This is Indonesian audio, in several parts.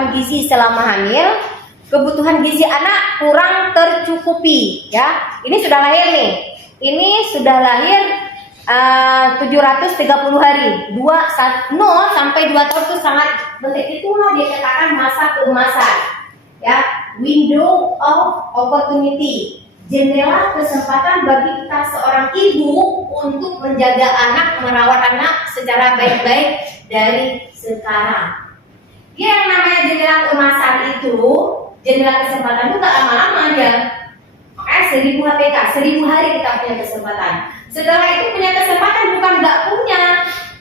kebutuhan gizi selama hamil, kebutuhan gizi anak kurang tercukupi, ya. Ini sudah lahir nih. Ini sudah lahir 730 hari. 0 sampai 2 tahun itu sangat penting. Itulah dikatakan masa keemasan. Ya, window of opportunity. Jendela kesempatan bagi kita seorang ibu untuk menjaga anak, merawat anak secara baik-baik dari sekarang. Yang namanya jendela keemasan itu, jendela kesempatan itu tak lama-lama aja. Makanya 1000 HPK, 1000 hari kita punya kesempatan. Setelah itu punya kesempatan bukan nggak punya,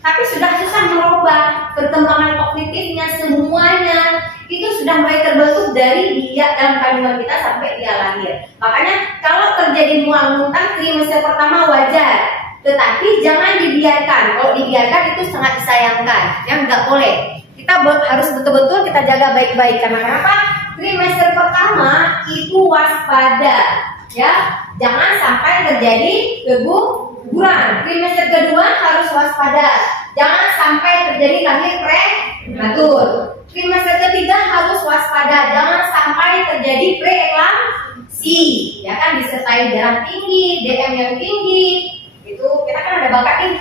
tapi sudah susah merubah perkembangan kognitifnya semuanya. Itu sudah mulai terbentuk dari dia dalam kandungan kita sampai dia lahir. Makanya kalau terjadi mual muntah trimester pertama wajar, tetapi jangan dibiarkan. Kalau dibiarkan itu sangat disayangkan, yang nggak boleh. Kita harus betul-betul kita jaga baik-baik. Karena kenapa? Trimester pertama itu waspada, ya, jangan sampai terjadi keguguran. Trimester kedua harus waspada, jangan sampai terjadi lahir prematur. Trimester ketiga harus waspada, jangan sampai terjadi preeklamsi, ya kan, disertai darah tinggi, DM yang tinggi. Itu kita kan ada bakat nih.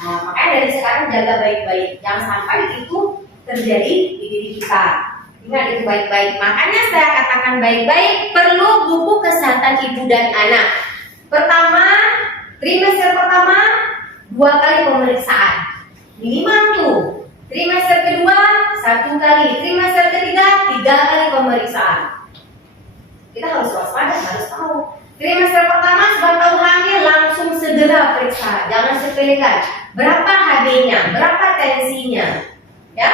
Nah, makanya dari sekarang jaga baik-baik, jangan sampai itu terjadi di diri kita. Ingat itu baik-baik. Makanya saya katakan baik-baik, perlu buku kesehatan ibu dan anak. Pertama, trimester pertama 2 kali pemeriksaan minimal tuh. Trimester kedua 1 kali, trimester ketiga 3 kali pemeriksaan. Kita harus waspada, harus tahu. Trimester pertama sebelum tahu hamil langsung segera periksa, jangan sepelekan. Berapa HB-nya, berapa tensinya, ya?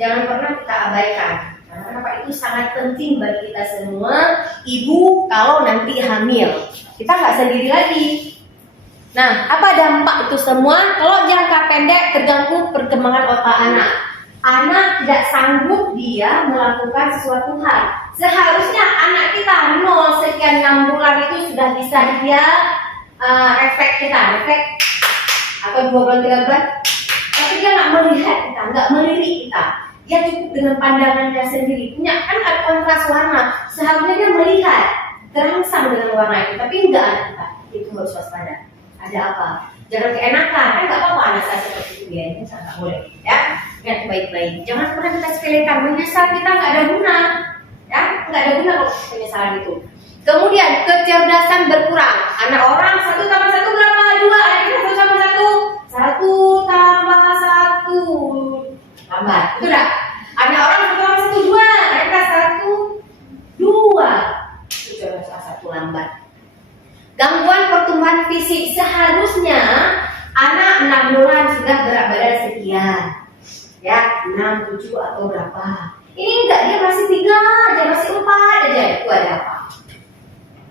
Jangan pernah kita abaikan. Karena kenapa? Itu sangat penting bagi kita semua, ibu kalau nanti hamil. Kita nggak sendiri lagi. Nah, apa dampak itu semua? Kalau jangka pendek terganggu perkembangan otak anak. Anak tidak sanggup dia melakukan sesuatu hal. Seharusnya anak kita 0 sekian 6 bulan itu sudah bisa dia efek atau 2 bulan 3 bulan. Tapi dia nggak melihat kita, nggak melirik kita. Dia cukup dengan pandangannya sendiri. Punya kan ada kontras warna. Seharusnya dia melihat terangsang dengan warna itu, tapi enggak anak kita. Itu harus waspada. Ada apa? Jangan keenakan, kan nggak apa-apa anak saya seperti itu ya, itu nggak boleh, ya. Lihat baik-baik. Jangan pernah kita sepelekan, menyesal kita nggak ada guna, ya, nggak ada guna kalau penyesalan itu. Kemudian kecerdasan berkurang. Anak orang 1 tambah 1 berapa? 2. Anak kita 1 tambah 1. 1 tambah 1 lambat, betul nggak? Anak orang 1 tambah 1 2. Anak kita 1 2. Itu salah 1 lambat. Gangguan pertumbuhan fisik, seharusnya anak 6 bulan sudah berat badan sekian, ya, 6, 7 atau berapa. Ini enggak, dia masih 3 aja, masih 4 aja. Itu ada apa?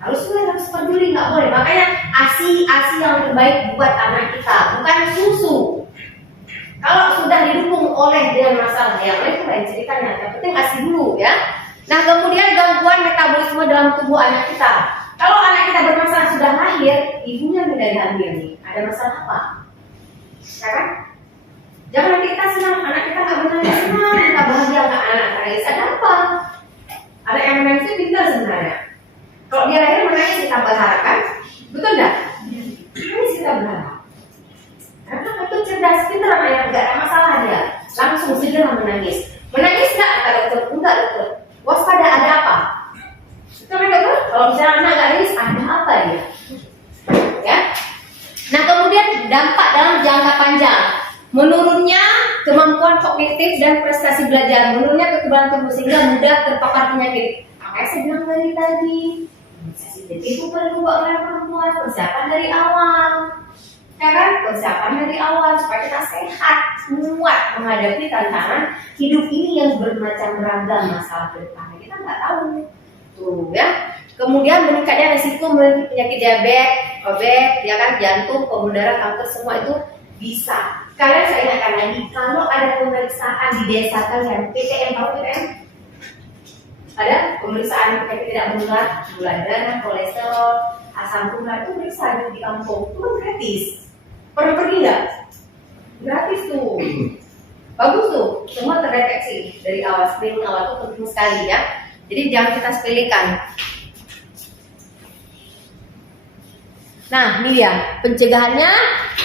Harus peduli, nggak boleh. Makanya ASI yang terbaik buat anak kita, bukan susu. Kalau sudah didukung oleh dengan masalah yang lain itu lain ceritanya. Yang penting ASI dulu, ya. Nah, kemudian gangguan metabolisme dalam tubuh anak kita. Kalau anak kita bermasalah sudah lahir, ibunya tidak diambil nih. Ada masalah apa? Sekarang jangan nanti kita senang, anak kita nggak menangis, senang, kita bahagia nggak anak nangis. Ada apa? Anak yang menangis itu pintar sebenarnya. Kalau dia lahir menangis kita berharap, kan? Betul nggak? Menangis kita berharap. Karena itu cerdas, pintar anak yang nggak ada masalah dia, langsung segera menangis. Menangis nggak? Kata dokter, enggak dokter. Waspada, ada apa? Kalau misalnya anak nggak nangis, ada apa dia? Ya. Nah, kemudian dampak dalam jangka panjang, menurunnya kemampuan kognitif dan prestasi belajar, menurunnya kekebalan tubuh sehingga mudah terpapar penyakit. Makanya saya bilang dari tadi, itu perlu oleh perempuan, persiapan dari awal, ya kan? Persiapan dari awal supaya kita sehat, kuat menghadapi tantangan hidup ini yang bermacam ragam masalah ke depannya. Kita nggak tahu. Tuh, ya. Kemudian meningkatnya resiko memiliki penyakit diabetes, obes, ya kan, jantung, pembuluh darah, kanker, semua itu bisa. Kalian saya ingatkan lagi, kalau ada pemeriksaan di desa kalian, PTM, tahu PTM? Ada pemeriksaan penyakit tidak menular, gula darah, kolesterol, asam urat, itu periksa di kampung, itu kan gratis. Pernah pergi nggak? Gratis tuh. Bagus tuh, semua terdeteksi dari awal. Screening awal itu penting sekali ya. Jadi jangan kita sepelekan. Nah, ini dia pencegahannya: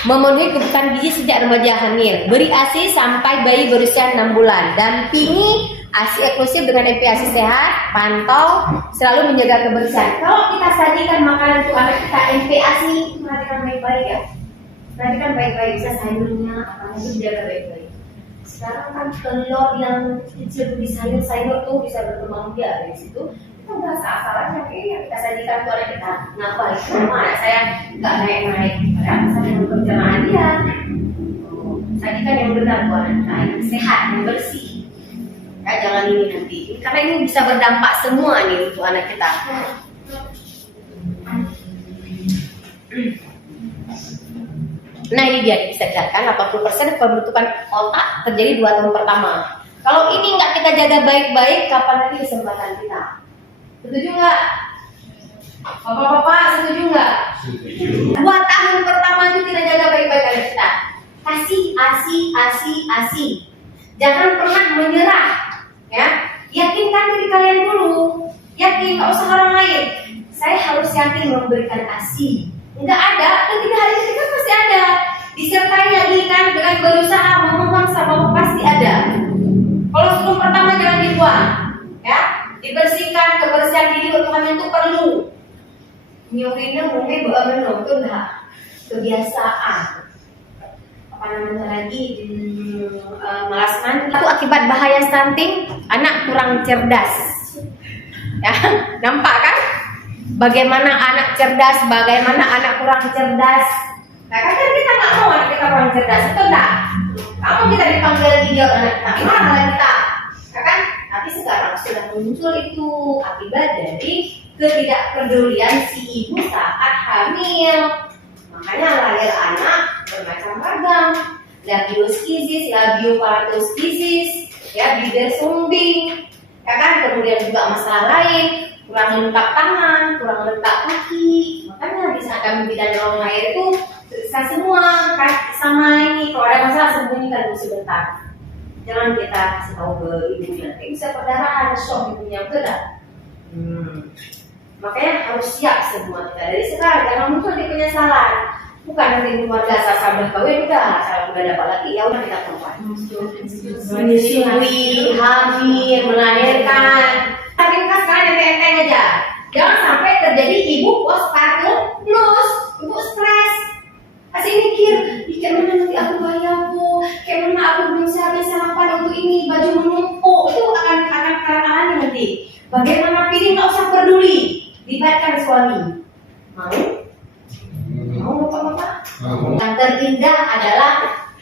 memenuhi kebutuhan gizi sejak remaja hamil, beri ASI sampai bayi berusia 6 bulan, dampingi ASI eksklusif dengan MPASI sehat, pantau, selalu menjaga kebersihan. Kalau kita sajikan makanan untuk anak kita MPASI, perhatikan baik-baik ya. Perhatikan baik-baik, bisa sayurnya, apa itu dijaga baik-baik. Sekarang kan telur yang kecil di sayur-sayur tuh bisa berkembang biak dari situ. Kita udah asal-asalan yang kita sajikan ke anak kita. Kenapa? Sama anak saya nggak naik-naik. Padahal saya yang pencernaan dia. Sajikan yang benar buat anak kita, yang sehat, yang bersih. Ya, jangan ini nanti. Karena ini bisa berdampak semua nih untuk anak kita. Nah, ini dia bisa dikatakan 80% pembentukan otak terjadi 2 tahun pertama. Kalau ini nggak kita jaga baik-baik, kapan lagi kesempatan kita? Setuju nggak? Bapak-bapak setuju nggak? Setuju. 2 tahun pertama itu tidak jaga baik-baik anak kita. Kasih ASI. Jangan pernah menyerah, ya. Yakinkan diri kalian dulu. Yakin, nggak usah orang lain. Saya harus yakin memberikan ASI. Nggak ada, dan 3 hari ketika pasti ada. Disertai lagi kan dengan berusaha memohon sama pasti ada. Kalau sebelum pertama jangan dibuang, ya. Dibersihkan, kebersihan diri untuk hamil itu perlu. Nyurinnya mungkin itu enggak kebiasaan. Apa namanya lagi? Malas mandi. Itu akibat bahaya stunting, anak kurang cerdas. Ya, nampak kan? Bagaimana anak cerdas, bagaimana anak kurang cerdas. Nah, kadang kita nggak mau anak kita kurang cerdas, itu enggak. Kamu kita dipanggil lagi dia anak kita, marah kita, ya kan? Tapi sekarang sudah muncul itu akibat dari ketidakpedulian si ibu saat hamil. Makanya lahir anak bermacam-macam, labioskisis, labioparatoskisis, ya bibir sumbing, ya kan? Kemudian juga masalah lain, kurang lentak tangan, kurang lentak kaki. Makanya di saat kami bidan orang lahir itu bisa semua kan sama ini. Kalau ada masalah sembunyikan dulu sebentar. Jangan kita kasih tahu ke ibunya. Bisa perdarahan, shock ibunya, betul tak? Makanya harus siap semua kita dari sekarang. Jangan muncul di penyesalan. Bukan nanti keluarga asal udah kawin udah dapat lagi, ya udah kita perempuan. Menyusui, hamil, melahirkan. Tapi kan sekarang enteng-enteng aja. Jangan sampai terjadi ibu postpartum blues, ibu stres. Masih mikir mana nanti aku bayaku, kayak mana aku belum siapin sarapan untuk ini, baju menumpuk, itu akan alami nanti. Bagaimana pilih, nggak usah peduli, libatkan suami. Mau bapak-bapak? Yang terindah adalah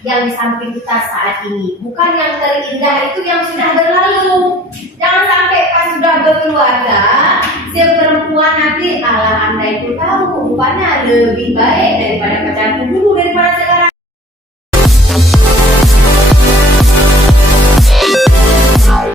yang di samping kita saat ini, bukan yang terindah itu yang sudah berlalu. Jangan sampai pas sudah berkeluarga, si perempuan nanti ala anda itu tahu kehidupannya lebih baik daripada pacarku dulu, daripada sekarang.